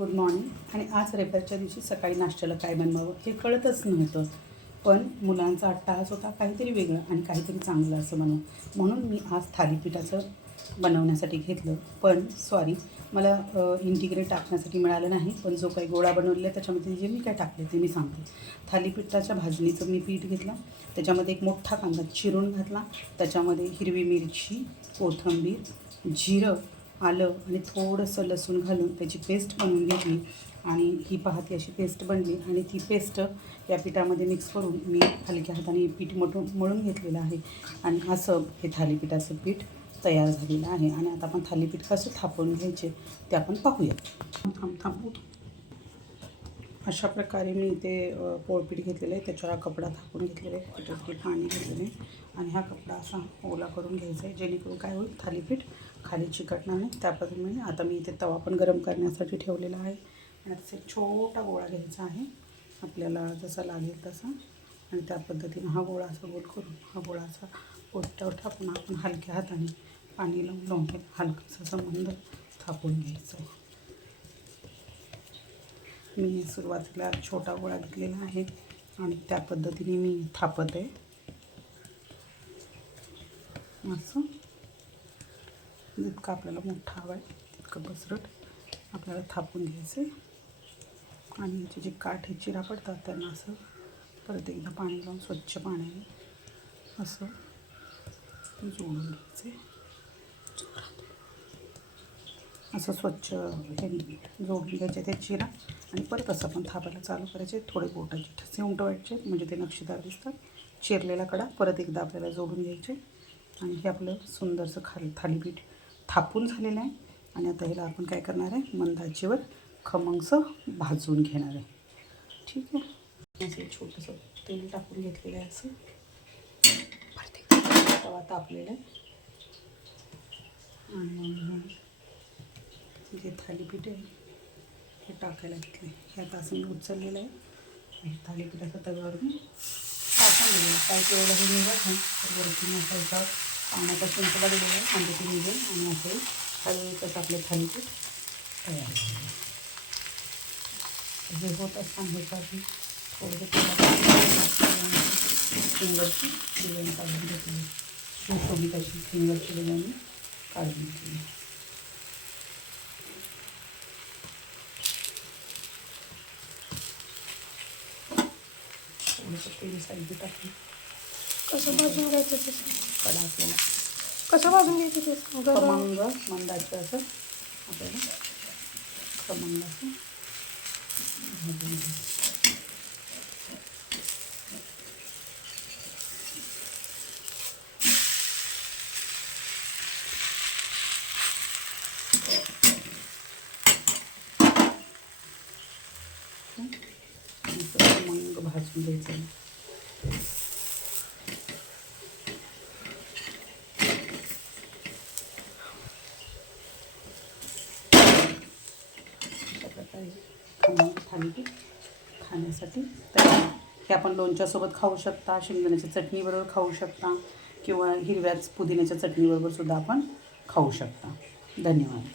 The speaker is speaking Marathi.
Good morning. आणि आज रविवारच्या दिवशी सकाळी नाश्त्याला काय बनवावं हे कळतच नव्हतं. पण मुलांचा अट्टाहास होता काहीतरी वेगळं आणि काहीतरी चांगलं असं म्हणून मी आज थालीपीठाचं बनवण्यासाठी घेतलं. पण सॉरी, मला इंटिग्रेट टाकण्यासाठी मिळालं नाही. पण जो काही गोळा बनवलेला आहे त्याच्यामध्ये जे मी काय टाकले ते मी सांगते. थालीपीठाच्या भाजणीचं मी पीठ घेतलं, त्याच्यामध्ये एक मोठा कांदा चिरून घातला, त्याच्यामध्ये हिरवी मिरची, कोथिंबीर, जिरं, आलं आणि थोडंसं लसूण घालून त्याची पेस्ट बनवून घेतली. आणि ही ती अशी पेस्ट बनली आणि ती पेस्ट या पिठामध्ये मिक्स करून मी हलक्या हाताने पीठ मळून घेतलेलं आहे. आणि असं हे थालीपीठाचं पीठ तयार झालेलं आहे. आणि आता आपण थालीपीठ कसं थापून घ्यायचे ते आपण पाहूया. थांबू. अशा प्रकारे मी इथे पोळपीठ घेतलेलं आहे, त्याच्यावर कपडा थापून घेतलेला आहे, त्याच्यासाठी पाणी घेतलेलं आहे आणि हा कपडा असा ओला करून घ्यायचा आहे, जेणेकरून काय होईल थालीपीठ खाली चिकटणार नाही. त्या पद्धतीने आता मी इथे तवा पण गरम करण्यासाठी ठेवलेला आहे. आणि असा एक छोटा गोळा घ्यायचा आहे आपल्याला जसा लागेल तसा. आणि त्या पद्धतीनं हा गोळा असा गोल करून हा गोळा असा पोट्यावर टाकून आपण हलक्या हाताने पाणी लावून हलकंसं असं मंद थापून घ्यायचं आहे. मी सुरुवातीला छोटा गोळा घेतलेला आहे आणि त्या पद्धतीने मी थापत आहे. असं जितकं आपल्याला मोठा हवा आहे तितकं बसरट आपल्याला थापून घ्यायचं आहे. आणि याचे जे काठ हे चिरा पडतात त्यांना असं परत एकदा पाणी लावून स्वच्छ पाण्याने असं जोडून घ्यायचं आहे. असं स्वच्छ हे जोडून घ्यायचे ते चिरा आणि परत असं आपण थापायला चालू करायचे. थोडे बोटाचे ठसे उमटवायचे म्हणजे ते नक्षीदार दिसतात. चिरलेला कडा परत एकदा आपल्याला जोडून घ्यायचे. आणि हे आपलं सुंदरसं थालीपीठ थापून झालेलं आहे. आणि आता ह्याला आपण काय करणार आहे, मंद आचेवर खमंगसं भाजून घेणार आहे. ठीक आहे. असं छोटंसं तेल टाकून घेतलेलं आहे. असं तवा तापलेला आहे आणि जे थालीपीठ आहे हे टाकायला घेतले. हे आता असं मी उचललेलं आहे. हे थालीपीठाचा तव्यावर मी टाकून दिलेलं आहे. काय केवढं हे निघत नाही तर वरती असायचा पाण्याचा शिंपडा दिलेला आहे म्हणजे ती निघेल. आणि असं हलकंच आपलं थालीपीठ तयार झालं. हे होत असताना ह्याच्यासाठी थोडंसं फिंगरची डिझाईन काढून घेतली. सुशोभित अशी फिंगरची डिझाईन काढून घेतली. थोडंसं तेल साईड टाकली. कसं भाजून घ्यायचं तसं कडा आपल्याला कसं भाजून घ्यायचं ते खमंग मंदाचं असं आपल्याला खमंग असं भाजून घ्यायचं. खमंग भाजून घ्यायचं. खमंग थालीपीठ खाण्यासाठी तर हे आपण लोणच्यासोबत खाऊ शकता, शेंगदाण्याच्या चटणीबरोबर खाऊ शकता किंवा हिरव्याच पुदिन्याच्या चटणीबरोबर सुद्धा आपण खाऊ शकता. धन्यवाद.